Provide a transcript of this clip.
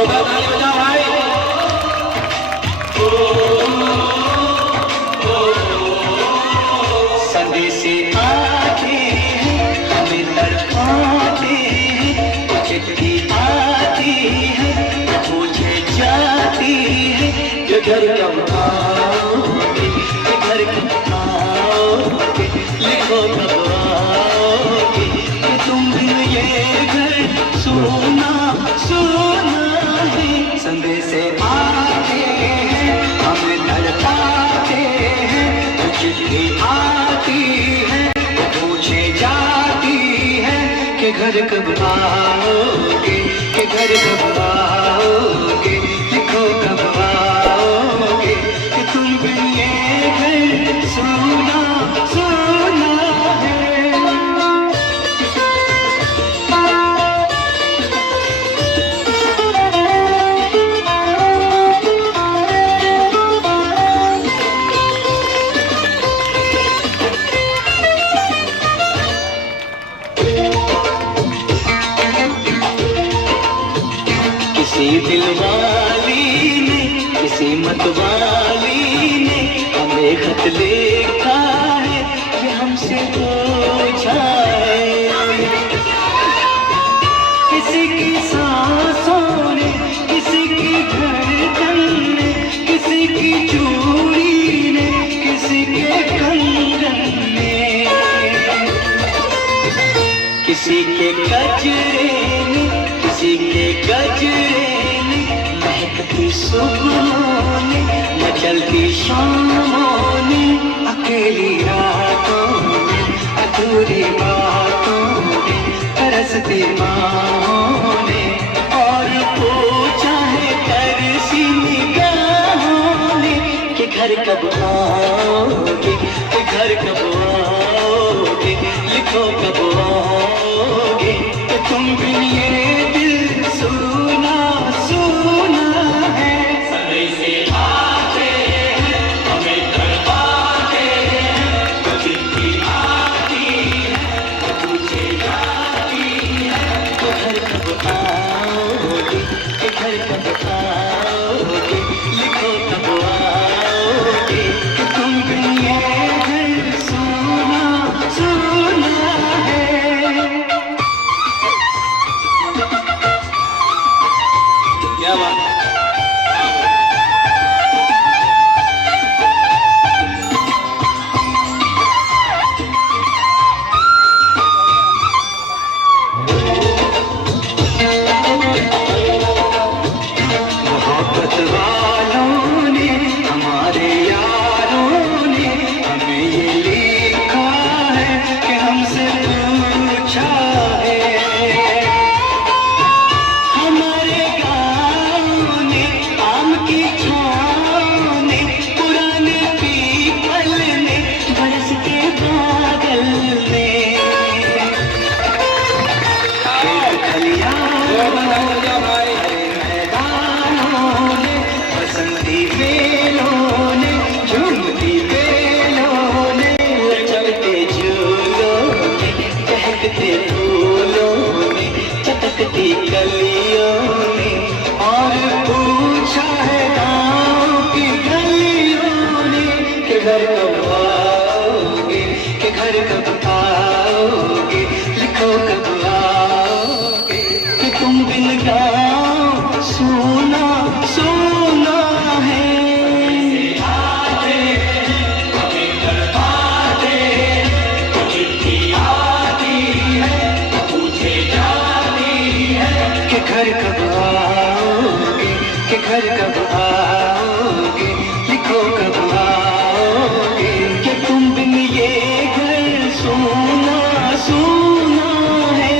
जोरदार ताली बजाओ भाई। संदेशे आते हैं हमें तड़पाते हैं, चिट्ठी आती है पूछे जाती है कि घर कब आओगे, कि घर कब आओगे, लिखो कब आओगे, कि तुम बिन ये घर सुना सुना है। संदेशे आते हैं हमें तड़पाते हैं, चिट्ठी आती है पूछे जाती है कि घर कब आओगे, कि घर कब आओगे, लिखो कब आओगे, कि तुम बिन ये घर सुना सुना है। किसी दिलवाली ने, किसी मतवाली ने हमें खत लिखा है, ये हमसे पूछा है। किसी की सांसों ने, किसी की धड़कन ने, किसी की चूड़ी ने, किसी के कंगन ने, किसी के गजरे ने, किसी के गजरे ने, महकती सुबहों ने, मचलती शामों ने, अकेली रातों ने, अधूरी बातों ने, तरसती बाहों ने, और पूछा है तरसी निगाहों ने कि घर कब आओगे, कि घर कब आओगे, लिखो कब आओगे, कि तुम बिन ये दिल सुना सुना है। संदेशे आते हैं हमें तड़पाते हैं, चिट्ठी आती है पूछे जाती है कि घर कब आओगे, कि घर कब आओगे, लिखो कब आओगे, कि तुम बिन ये घर सुना सुना है। क्या बात है। मोहब्बत वालों ने, हमारे यारों ने हमें ये लिखा है कि हमसे पूछा है। हमारे गाँव ने, आम की छाँव ने, पुराने पीपल ने, बरसते बादल ने, खेत खलियान मैदानों ने, बसंती बेलों ने, झूमती बेलों ने, लचकते झूलों ने, चहकते फूलों ने, चटकती कलियों ने, और पूछा है गाँव की गलियों ने कि घर कब आओगे, कि घर कब आओगे, लिखो कब आओगे, कि तुम बिन गाँव सुना सुना है। कि घर कब आओगे, कि घर कब आओगे, लिखो कब आओगे, कि तुम बिन ये घर सुना सुना है।